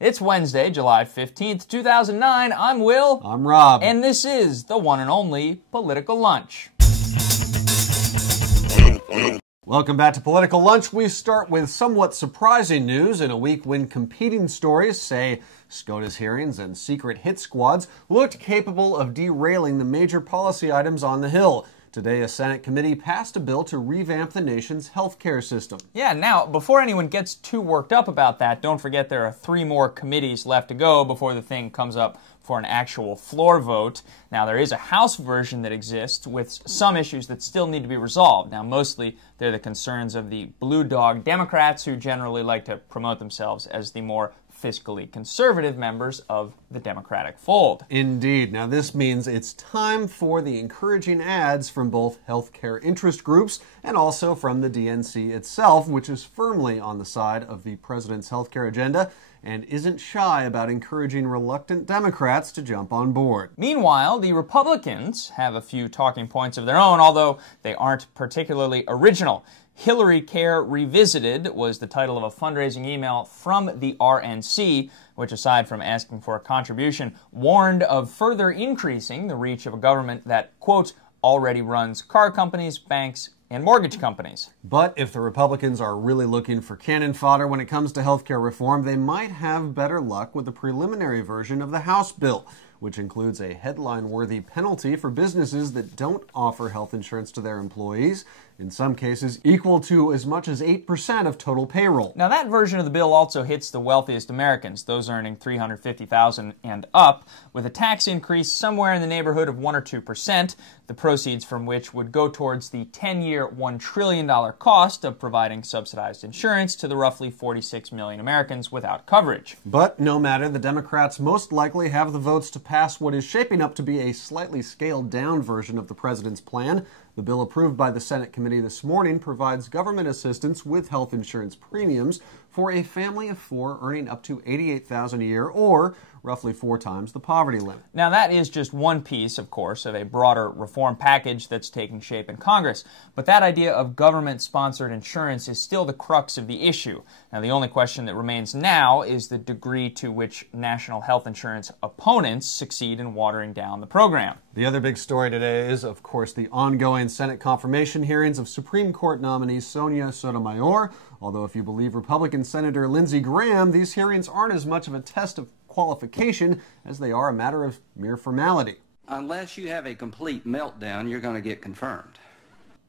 It's Wednesday, July 15th, 2009. I'm Will. I'm Rob. And this is the one and only Political Lunch. Welcome back to Political Lunch. We start with somewhat surprising news in a week when competing stories say SCOTUS hearings and secret hit squads looked capable of derailing the major policy items on the Hill. Today, a Senate committee passed a bill to revamp the nation's healthcare system. Yeah, now, before anyone gets too worked up about that, don't forget there are 3 more committees left to go before the thing comes up for an actual floor vote. Now, there is a House version that exists with some issues that still need to be resolved. Now, mostly they're the concerns of the blue dog Democrats who generally like to promote themselves as the more fiscally conservative members of the Democratic fold. Indeed. Now, this means it's time for the encouraging ads from both healthcare interest groups and also from the DNC itself, which is firmly on the side of the president's healthcare agenda and isn't shy about encouraging reluctant Democrats to jump on board. Meanwhile, the Republicans have a few talking points of their own, although they aren't particularly original. Hillary Care Revisited was the title of a fundraising email from the RNC, which, aside from asking for a contribution, warned of further increasing the reach of a government that, quote, already runs car companies, banks, and mortgage companies. But if the Republicans are really looking for cannon fodder when it comes to healthcare reform, they might have better luck with the preliminary version of the House bill, which includes a headline-worthy penalty for businesses that don't offer health insurance to their employees, in some cases equal to as much as 8% of total payroll. Now, that version of the bill also hits the wealthiest Americans, those earning $350,000 and up, with a tax increase somewhere in the neighborhood of 1 or 2%, the proceeds from which would go towards the 10-year, $1 trillion cost of providing subsidized insurance to the roughly 46 million Americans without coverage. But no matter, the Democrats most likely have the votes to pass what is shaping up to be a slightly scaled-down version of the president's plan. The bill approved by the Senate committee this morning provides government assistance with health insurance premiums for a family of 4 earning up to $88,000 a year, or roughly 4 times the poverty limit. Now, that is just one piece, of course, of a broader reform package that's taking shape in Congress. But that idea of government-sponsored insurance is still the crux of the issue. Now, the only question that remains now is the degree to which national health insurance opponents succeed in watering down the program. The other big story today is, of course, the ongoing Senate confirmation hearings of Supreme Court nominee Sonia Sotomayor. Although, if you believe Republican Senator Lindsey Graham, these hearings aren't as much of a test of qualification as they are a matter of mere formality. Unless you have a complete meltdown, you're going to get confirmed.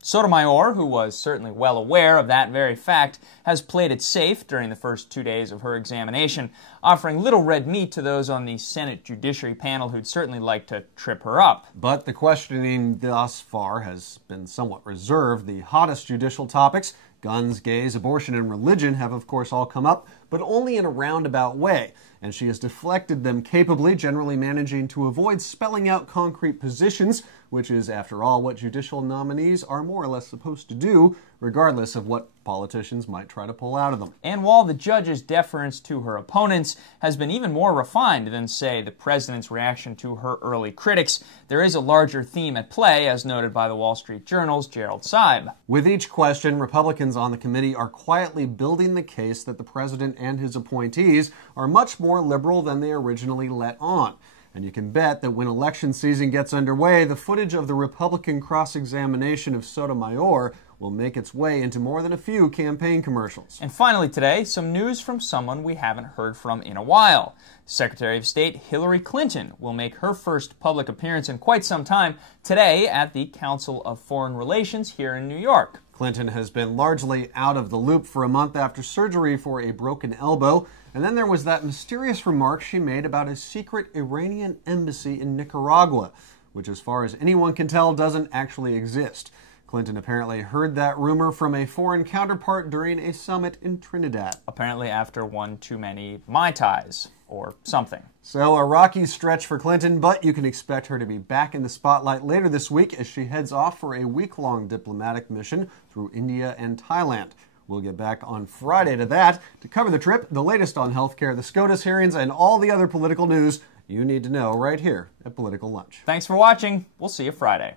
Sotomayor, who was certainly well aware of that very fact, has played it safe during the first 2 days of her examination, offering little red meat to those on the Senate Judiciary panel who'd certainly like to trip her up. But the questioning thus far has been somewhat reserved. The hottest judicial topics, guns, gays, abortion, and religion, have of course all come up, but only in a roundabout way, and she has deflected them capably, generally managing to avoid spelling out concrete positions, which is, after all, what judicial nominees are more or less supposed to do, regardless of what politicians might try to pull out of them. And while the judge's deference to her opponents has been even more refined than, say, the president's reaction to her early critics, there is a larger theme at play, as noted by the Wall Street Journal's Gerald Seib. With each question, Republicans on the committee are quietly building the case that the president and his appointees are much more liberal than they originally let on. And you can bet that when election season gets underway, the footage of the Republican cross-examination of Sotomayor will make its way into more than a few campaign commercials. And finally today, some news from someone we haven't heard from in a while. Secretary of State Hillary Clinton will make her first public appearance in quite some time today at the Council of Foreign Relations here in New York. Clinton has been largely out of the loop for a month after surgery for a broken elbow, and then there was that mysterious remark she made about a secret Iranian embassy in Nicaragua, which as far as anyone can tell doesn't actually exist. Clinton apparently heard that rumor from a foreign counterpart during a summit in Trinidad. Apparently after one too many Mai Tais, or something. So a rocky stretch for Clinton, but you can expect her to be back in the spotlight later this week as she heads off for a week-long diplomatic mission through India and Thailand. We'll get back on Friday to that to cover the trip, the latest on healthcare, the SCOTUS hearings, and all the other political news you need to know right here at Political Lunch. Thanks for watching. We'll see you Friday.